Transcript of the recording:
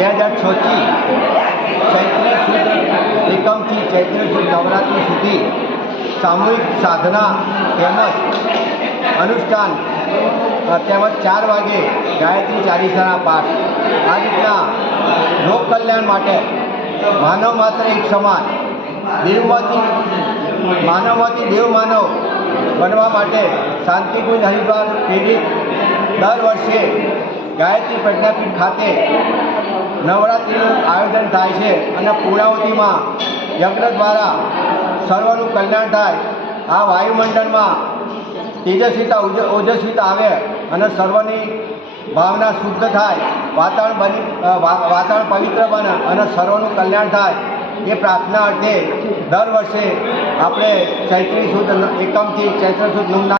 2006થી ચૈત્ર સુદ એકમથી ચૈત્ર સુદ નવરાત્રિ સુધી સામૂહિક સાધના તેમજ અનુષ્ઠાન તેમજ 4 વાગે ગાયત્રી ચાલીસાના પાઠ આ રીતના લોક કલ્યાણ માટે માનવ માત્ર એક સમાન માનવમાંથી દેવ માનવ બનવા માટે શાંતિકુંજ હરિદ્વાર પ્રેરિત દર વર્ષે ગાયત્રી પ્રજ્ઞાપીઠ ખાતે નવરાત્રિનું આયોજન થાય છે અને પૂર્ણાવતીમાં યજ્ઞ દ્વારા સર્વનું કલ્યાણ થાય, આ વાયુમંડળમાં તેજસ્વીતા ઓજસ્વીતા આવે અને સર્વની ભાવના શુદ્ધ થાય, વાતાવરણ પવિત્ર બને અને સર્વનું કલ્યાણ થાય એ પ્રાર્થના અર્થે દર વર્ષે આપણે ચૈત્રી સુદ એકમથી ચૈત્ર સુદ